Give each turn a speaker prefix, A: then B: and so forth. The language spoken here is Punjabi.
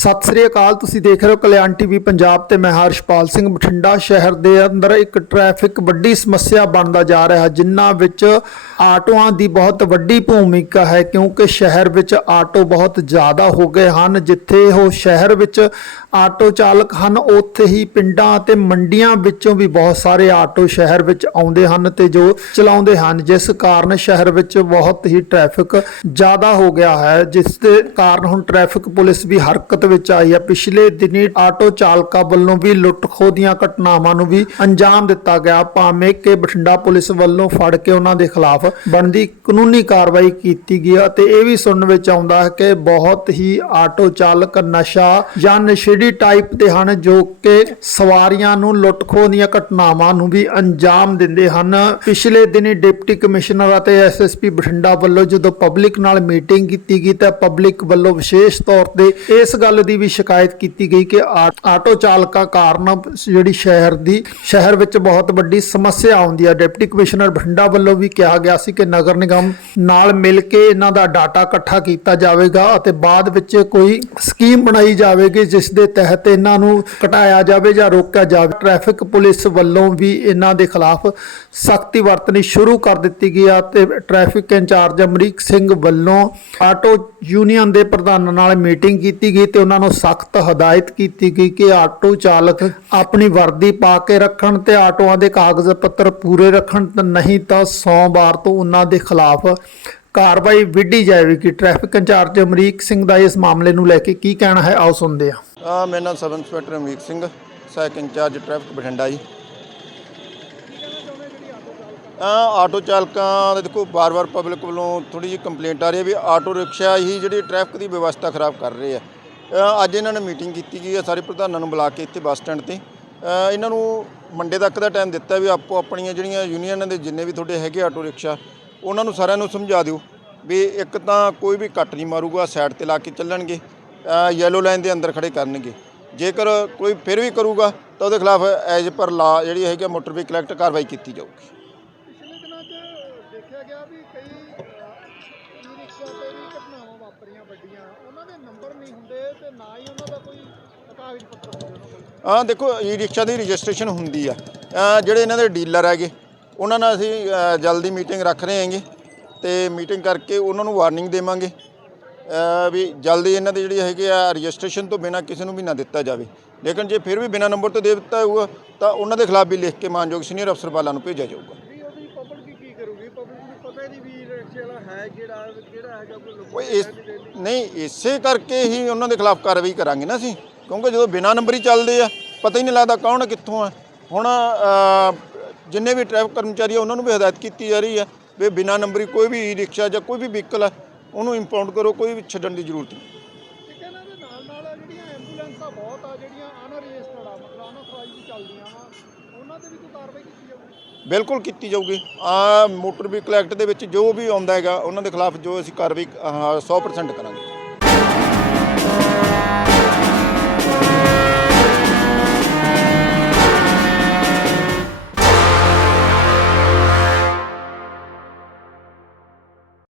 A: ਸਤਿ ਸ੍ਰੀ ਅਕਾਲ, ਤੁਸੀਂ ਦੇਖ ਰਹੇ ਹੋ ਕਲਿਆਣ ਟੀਵੀ ਪੰਜਾਬ ਤੇ ਮੈਂ ਹਰਸ਼ਪਾਲ ਸਿੰਘ ਬਠਿੰਡਾ। ਸ਼ਹਿਰ ਦੇ ਅੰਦਰ ਇੱਕ ਟ੍ਰੈਫਿਕ ਵੱਡੀ ਸਮੱਸਿਆ ਬਣਦਾ ਜਾ ਰਿਹਾ ਜਿਨ੍ਹਾਂ ਵਿੱਚ ਆਟੋਆਂ ਦੀ ਬਹੁਤ ਵੱਡੀ ਭੂਮਿਕਾ ਹੈ, ਕਿਉਂਕਿ ਸ਼ਹਿਰ ਵਿੱਚ ਆਟੋ ਬਹੁਤ ਜ਼ਿਆਦਾ ਹੋ ਗਏ ਹਨ, ਜਿੱਥੇ ਉਹ ਸ਼ਹਿਰ ਵਿੱਚ ਆਟੋ ਚਾਲਕ ਹਨ, ਉੱਥੇ ਹੀ ਪਿੰਡਾਂ ਅਤੇ ਮੰਡੀਆਂ ਵਿੱਚੋਂ ਵੀ ਬਹੁਤ ਸਾਰੇ ਆਟੋ ਸ਼ਹਿਰ ਵਿੱਚ ਆਉਂਦੇ ਹਨ ਤੇ ਜੋ ਚਲਾਉਂਦੇ ਹਨ, ਜਿਸ ਕਾਰਨ ਸ਼ਹਿਰ ਵਿੱਚ ਬਹੁਤ ਹੀ ਟ੍ਰੈਫਿਕ ਜ਼ਿਆਦਾ ਹੋ ਗਿਆ ਹੈ, ਜਿਸ ਦੇ ਕਾਰਨ ਹੁਣ ਟ੍ਰੈਫਿਕ ਪੁਲਿਸ ਵੀ ਹਰਕਤ ਵਿੱਚ ਆਈ ਹੈ। ਪਿਛਲੇ ਦਿਨੀ ਆਟੋ ਚਾਲਕਾਂ ਵੱਲੋਂ ਵੀ ਲੁੱਟ ਖੋਹ ਦੀਆਂ ਘਟਨਾਵਾਂ ਨੂੰ ਵੀ ਅੰਜਾਮ ਦਿੱਤਾ ਗਿਆ। ਭਾਵੇਂ ਕਿ ਬਠਿੰਡਾ ਪੁਲਿਸ ਵੱਲੋਂ ਫੜ ਕੇ ਉਹਨਾਂ ਦੇ ਖਿਲਾਫ ਬਣਦੀ ਕਾਨੂੰਨੀ ਕਾਰਵਾਈ ਕੀਤੀ ਗਈ ਅਤੇ ਇਹ ਵੀ ਸੁਣਨ ਵਿੱਚ ਆਉਂਦਾ ਹੈ ਕਿ ਬਹੁਤ ਹੀ ਆਟੋ ਚਾਲਕ ਨਸ਼ਾ ਜਾਂ ਨਸ਼ੇੜੀ ਟਾਈਪ ਦੇ ਹਨ ਜੋ ਕਿ ਸਵਾਰੀਆਂ ਨੂੰ ਲੁੱਟ ਖੋਹ ਦੀਆਂ ਘਟਨਾਵਾਂ ਨੂੰ ਵੀ ਅੰਜਾਮ ਦਿੰਦੇ ਹਨ। ਪਿਛਲੇ ਦਿਨੀ ਡਿਪਟੀ ਕਮਿਸ਼ਨਰ ਅਤੇ ਐਸਐਸਪੀ ਬਠਿੰਡਾ ਵੱਲੋਂ ਜਦੋਂ ਪਬਲਿਕ ਨਾਲ ਮੀਟਿੰਗ ਕੀਤੀ ਗਈ ਤਾਂ ਪਬਲਿਕ ਵੱਲੋਂ ਵਿਸ਼ੇਸ਼ ਤੌਰ ਤੇ ਇਸ ਗੱਲ ਦੀ ਵੀ ਸ਼ਿਕਾਇਤ ਕੀਤੀ ਗਈ ਕਿ ਆਟੋ ਚਾਲਕਾਂ ਕਾਰਨ ਜਿਹੜੀ ਸ਼ਹਿਰ ਦੀ ਸ਼ਹਿਰ ਵਿੱਚ ਬਹੁਤ ਵੱਡੀ ਸਮੱਸਿਆ ਆਉਂਦੀ ਹੈ ਡਿਪਟੀ ਕਮਿਸ਼ਨਰ ਬਠਿੰਡਾ ਵੱਲੋਂ ਵੀ ਕਿਹਾ ਗਿਆ ਸੀ ਕਿ ਨਗਰ ਨਿਗਮ ਨਾਲ ਮਿਲ ਕੇ ਇਹਨਾਂ ਦਾ ਡਾਟਾ ਇਕੱਠਾ ਕੀਤਾ ਜਾਵੇਗਾ ਅਤੇ ਬਾਅਦ ਵਿੱਚ ਕੋਈ ਸਕੀਮ ਬਣਾਈ ਜਾਵੇਗੀ ਜਿਸ ਦੇ ਤਹਿਤ ਇਹਨਾਂ ਨੂੰ ਘਟਾਇਆ ਜਾਵੇ ਜਾਂ ਰੋਕਿਆ ਜਾਵੇ। ਟ੍ਰੈਫਿਕ ਪੁਲਿਸ ਵੱਲੋਂ ਵੀ ਇਹਨਾਂ ਦੇ ਖਿਲਾਫ ਸਖਤੀ ਵਰਤਣੀ ਸ਼ੁਰੂ ਕਰ ਦਿੱਤੀ ਗਈ ਆ ਤੇ ਟ੍ਰੈਫਿਕ ਇੰਚਾਰਜ ਅਮਰੀਕ ਸਿੰਘ ਵੱਲੋਂ ਆਟੋ ਯੂਨੀਅਨ ਦੇ ਪ੍ਰਧਾਨਾਂ ਨਾਲ ਮੀਟਿੰਗ ਕੀਤੀ ਗਈ ਤੇ ਉਹਨਾਂ ਨੂੰ ਸਖਤ ਹਦਾਇਤ ਕੀਤੀ ਗਈ ਕਿ ਆਟੋ ਚਾਲਕ ਆਪਣੀ ਵਰਦੀ ਪਾ ਕੇ ਰੱਖਣ ਤੇ ਆਟੋਆਂ ਦੇ ਕਾਗਜ਼ ਪੱਤਰ ਪੂਰੇ ਰੱਖਣ ਨਹੀਂ ਤਾਂ ਸੋਮਵਾਰ ਤੋਂ ਉਹਨਾਂ ਦੇ ਖਿਲਾਫ ਕਾਰਵਾਈ ਵਿੱਢੀ ਜਾਵੇਗੀ ਟ੍ਰੈਫਿਕ ਇੰਚਾਰਜ ਅਮਰੀਕ ਸਿੰਘ ਦਾ ਇਸ ਮਾਮਲੇ ਨੂੰ ਲੈ ਕੇ ਕੀ ਕਹਿਣਾ ਹੈ, ਆਓ ਸੁਣਦੇ ਹਾਂ।
B: ਆ, ਮੇਰਾ ਨਾਮ ਸਬ ਇੰਸਪੈਕਟਰ ਅਮਰੀਕ ਸਿੰਘ, ਸਹਾਇਕ ਇੰਚਾਰਜ ਟ੍ਰੈਫਿਕ ਬਠਿੰਡਾ ਜੀ। ਆ, ਆਟੋ ਚਾਲਕਾਂ ਦੇ ਦੇਖੋ ਬਾਰ-ਬਾਰ ਪਬਲਿਕ ਵੱਲੋਂ ਥੋੜੀ ਜਿਹੀ ਕੰਪਲੇਂਟ ਆ ਰਹੀ ਹੈ ਵੀ ਆਟੋ ਰਿਕਸ਼ਾ ਹੀ ਜਿਹੜੀ ਟ੍ਰੈਫਿਕ ਦੀ ਵਿਵਸਥਾ ਖਰਾਬ ਕਰ ਰਹੇ ਆ। ਅੱਜ ਇਹਨਾਂ ਨੇ ਮੀਟਿੰਗ ਕੀਤੀ ਗਈ ਹੈ ਸਾਰੇ ਪ੍ਰਧਾਨਾਂ ਨੂੰ ਬੁਲਾ ਕੇ ਇੱਥੇ ਬੱਸ ਸਟੈਂਡ ਤੇ। ਇਹਨਾਂ ਨੂੰ ਮੰਡੇ ਤੱਕ ਦਾ ਟਾਈਮ ਦਿੱਤਾ ਵੀ ਆਪੋ ਆਪਣੀਆਂ ਜਿਹੜੀਆਂ ਯੂਨੀਅਨਾਂ ਦੇ ਜਿੰਨੇ ਵੀ ਤੁਹਾਡੇ ਹੈਗੇ ਆਟੋ ਰਿਕਸ਼ਾ, ਉਹਨਾਂ ਨੂੰ ਸਾਰਿਆਂ ਨੂੰ ਸਮਝਾ ਦਿਓ ਵੀ ਇੱਕ ਤਾਂ ਕੋਈ ਵੀ ਕੱਟ ਨਹੀਂ ਮਾਰੂਗਾ ਸਾਈਡ ਤੇ ਲਾ ਕੇ ਚੱਲਣਗੇ ਯੈਲੋ ਲਾਈਨ ਦੇ ਅੰਦਰ ਖੜੇ ਕਰਨਗੇ। ਜੇਕਰ ਕੋਈ ਫਿਰ ਵੀ ਕਰੂਗਾ ਤਾਂ ਉਹਦੇ ਖਿਲਾਫ ਐਜ ਪਰ ਲਾ ਜਿਹੜੀ ਹੈਗੀ ਆ ਮੋਟਰ ਵਹੀਕਲ ਐਕਟ ਕਾਰਵਾਈ ਕੀਤੀ ਜਾਊਗੀ
A: ਪਿਛਲੇ ਦਿਨਾਂ 'ਚ ਦੇਖਿਆ ਗਿਆ ਵੀ ਕਈ ਈ ਰਿਕਸ਼ਾ ਤੇ ਵੀ ਘਟਨਾਵਾਂ ਵਾਪਰੀਆਂ ਵੱਡੀਆਂ। ਉਹਨਾਂ ਦੇ ਨੰਬਰ ਨਹੀਂ ਹੁੰਦੇ ਤੇ ਨਾ ਹੀ ਉਹਨਾਂ ਦਾ ਕੋਈ ਕਾਗਜ਼ ਪੱਤਰ ਹੁੰਦੇ ਉਹਨਾਂ ਕੋਲ।
B: ਹਾਂ ਦੇਖੋ ਈ ਰਿਕਸ਼ਾ ਦੀ ਰਜਿਸਟ੍ਰੇਸ਼ਨ ਹੁੰਦੀ ਆ। ਅਹ ਜਿਹੜੇ ਇਹਨਾਂ ਦੇ ਡੀਲਰ ਹੈਗੇ, ਉਹਨਾਂ ਨਾਲ ਅਸੀਂ ਅਹ ਜਲਦੀ ਮੀਟਿੰਗ ਰੱਖ ਰਹੇ ਹਾਂਗੇ। ਤੇ ਮੀਟਿੰਗ ਕਰਕੇ ਉਹਨਾਂ ਨੂੰ ਵਾਰਨਿੰਗ ਦੇਵਾਂਗੇ ਅਹ ਵੀ ਜਲਦੀ ਇਹਨਾਂ ਦੀ ਜਿਹੜੀ ਹੈਗੀ ਆ ਰਜਿਸਟ੍ਰੇਸ਼ਨ ਤੋਂ ਬਿਨਾ ਕਿਸੇ ਨੂੰ ਵੀ ਨਾ ਦਿੱਤਾ ਜਾਵੇ। ਲੇਕਿਨ ਜੇ ਫਿਰ ਵੀ ਬਿਨਾ ਨੰਬਰ ਤੋਂ ਦੇ ਦਿੱਤਾ ਹੋਊਗਾ ਤਾਂ ਉਹਨਾਂ ਦੇ ਖਿਲਾਫ ਵੀ ਲਿਖ ਕੇ ਮਾਨਯੋਗ ਸੀਨੀਅਰ ਅਫਸਰ ਵਾਲਾਂ ਨੂੰ ਭੇਜਿਆ ਜਾਊਗਾ
A: ਵੀ ਉਹਦੀ ਪਬਲਿਕ ਕੀ ਕੀ ਕਰੂਗੀ ਨਹੀਂ ਵੀ ਰਿਕਸ਼ੇ ਵਾਲਾ ਹੈ ਕਿਹੜਾ ਕਿਹੜਾ ਹੈਗਾ ਕੋਈ ਲੋਕ
B: ਉਹ ਇਸ ਨਹੀਂ। ਇਸੇ ਕਰਕੇ ਹੀ ਉਹਨਾਂ ਦੇ ਖਿਲਾਫ ਕਾਰਵਾਈ ਕਰਾਂਗੇ ਨਾ ਅਸੀਂ। ਕਿਉਂਕਿ ਜਦੋਂ ਬਿਨਾ ਨੰਬਰ ਚੱਲਦੇ ਆ ਪਤਾ ਹੀ ਨਹੀਂ ਲੱਗਦਾ ਕੌਣ ਕਿੱਥੋਂ ਆ। ਹੁਣ ਜਿੰਨੇ ਵੀ ਟ੍ਰੈਫਿਕ ਕਰਮਚਾਰੀ ਆ ਉਹਨਾਂ ਨੂੰ ਵੀ ਹਦਾਇਤ ਕੀਤੀ ਜਾ ਰਹੀ ਆ ਵੀ ਬਿਨਾ ਨੰਬਰੀ ਕੋਈ ਵੀ ਈ ਰਿਕਸ਼ਾ ਜਾਂ ਕੋਈ ਵੀ ਵਹੀਕਲ ਆ ਉਹਨੂੰ ਇੰਪਾਊਂਡ ਕਰੋ ਕੋਈ ਵੀ ਛੱਡਣ ਦੀ ਜ਼ਰੂਰਤ ਨਹੀਂ।
A: ਠੀਕ ਹੈ ਨਾ ਦੇ ਨਾਲ ਨਾਲ ਜਿਹੜੀਆਂ ਐਂਬੂਲੈਂਸਾਂ ਬਹੁਤ ਆ ਜਿਹੜੀਆਂ ਅਨਰਜਿਸਟਰਡ ਆ ਮਤਲਬ ਅਨਆਥੋਰਾਈਜ਼ਡ ਵੀ ਚੱਲਦੀਆਂ ਵਾ ਉਹਨਾਂ ਤੇ ਵੀ ਕੋਈ ਕਾਰਵਾਈ ਕੀਤੀ ਜਾਊਗੀ?
B: ਬਿਲਕੁਲ ਕੀਤੀ ਜਾਊਗੀ। ਆ ਮੋਟਰ ਵੀ ਕਲੈਕਟ ਦੇ ਵਿੱਚ ਜੋ ਵੀ ਆਉਂਦਾ ਹੈਗਾ, ਉਹਨਾਂ ਦੇ ਖਿਲਾਫ ਜੋ ਅਸੀਂ ਕਾਰਵਾਈ 100% ਕਰਾਂਗੇ।